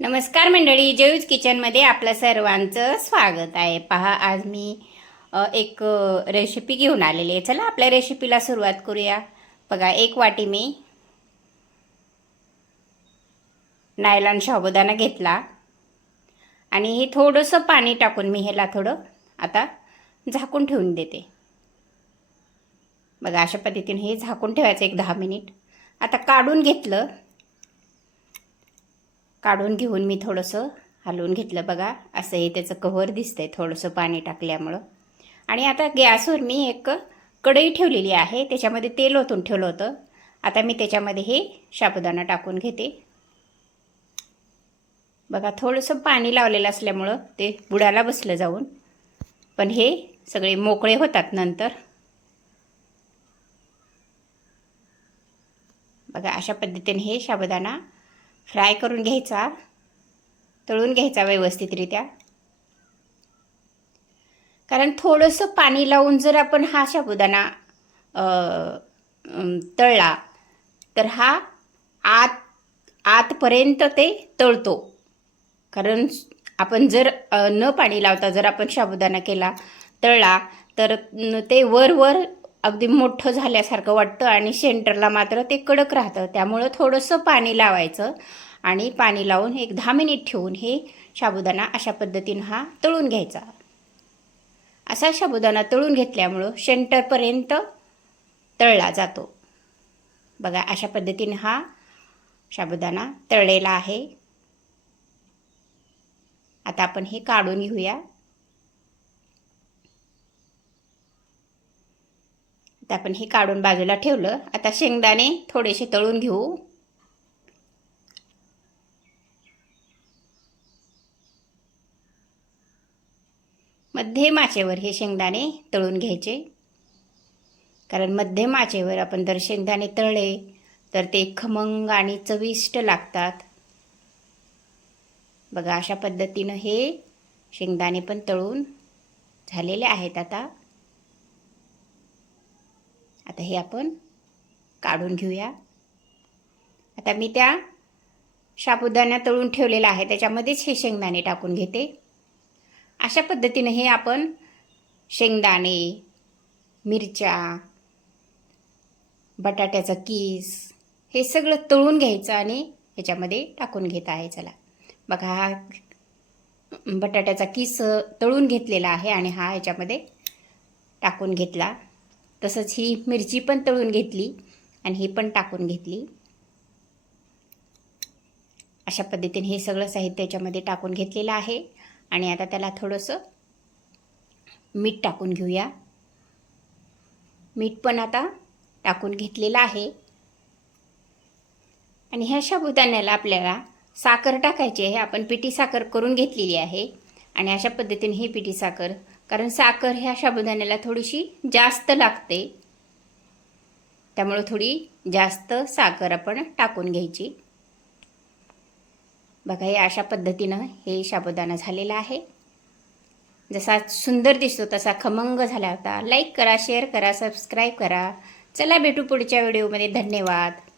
नमस्कार मंडळी जयूज किचनमध्ये आपलं सर्वांचं स्वागत आहे. पहा आज मी एक रेसिपी घेऊन आलेली आहे. चला आपल्या रेसिपीला सुरुवात करूया. बघा एक वाटी मी नायलॉन शाबुदाना घेतला. आणि हे थोडंसं पाणी टाकून मी ह्याला थोडं आता झाकून ठेवून देते. बघा अशा पद्धतीने हे झाकून ठेवायचं एक दहा मिनिट. आता काढून घेतलं. काढून घेऊन मी थोडंसं हलवून घेतलं बघा. असं हे त्याचं कव्हर दिसतंय थोडंसं पाणी टाकल्यामुळं. आणि आता गॅसवर मी एक कढई ठेवलेली आहे. त्याच्यामध्ये तेल ओतून ठेवलं होतं. आता मी त्याच्यामध्ये हे साबुदाणा टाकून घेते. बघा थोडंसं पाणी लावलेलं असल्यामुळं ते बुडाला बसलं जाऊन. पण हे सगळे मोकळे होतात नंतर. बघा अशा पद्धतीने हे साबुदाणा फ्राय करून घ्यायचा. तळून घ्यायचा व्यवस्थितरित्या. कारण थोडंसं पाणी लावून जर आपण हा साबुदाणा तळला तर हा आत आतपर्यंत ते तळतो. कारण आपण जर न पाणी लावता जर आपण साबुदाणा केला तळला तर ते वर वर अगदी मोठं झाल्यासारखं वाटतं आणि सेंटरला मात्र ते कडक राहतं. त्यामुळं थोडंसं पाणी लावायचं आणि पाणी लावून एक दहा मिनिट ठेवून हे साबुदाणा अशा पद्धतीनं हा तळून घ्यायचा. असा साबुदाणा तळून घेतल्यामुळं सेंटरपर्यंत तळला जातो. बघा अशा पद्धतीने हा साबुदाणा तळलेला आहे. आता आपण हे काढून घेऊया. तर आपण हे काढून बाजूला ठेवलं. आता शेंगदाणे थोडेसे तळून घेऊ. मध्यम आचेवर हे शेंगदाणे तळून घ्यायचे. कारण मध्यम आचेवर आपण जर शेंगदाणे तळले तर ते खमंग आणि चविष्ट लागतात. बघा अशा पद्धतीनं हे शेंगदाणे पण तळून झालेले आहेत आता. आता हे आपण काढून घेऊया. आता मी त्या साबुदाणा तळून ठेवलेला आहे त्याच्यामध्येच हे शेंगदाणे टाकून घेते. अशा पद्धतीने हे आपण शेंगदाणे मिरच्या बटाट्याचा कीस हे सगळं तळून घ्यायचं आणि ह्याच्यामध्ये टाकून घेत आहे. चला बघा हा बटाट्याचा किस तळून घेतलेला आहे आणि हा ह्याच्यामध्ये टाकून घेतला. तसंच ही मिरची पण तळून घेतली आणि ही पण टाकून घेतली. अशा पद्धतीने हे सगळं साहित्य याच्यामध्ये टाकून घेतलेलं आहे. आणि आता त्याला थोडंसं मीठ टाकून घेऊया. मीठ पण आता टाकून घेतलेलं आहे. आणि ह्या शाबुदाण्याला आपल्याला साखर टाकायची आहे. आपण पिठी साखर करून घेतलेली आहे. आणि अशा पद्धतीने ही पिठी साखर कारण साखर ह्या साबुदाण्याला थोडीशी जास्त लागते. त्यामुळं थोडी जास्त साखर आपण टाकून घ्यायची. बघा हे अशा पद्धतीनं हे साबुदाणा झालेला आहे. जसा सुंदर दिसतो तसा खमंग झाला होता. लाईक करा शेअर करा सबस्क्राईब करा. चला भेटू पुढच्या व्हिडिओमध्ये धन्यवाद.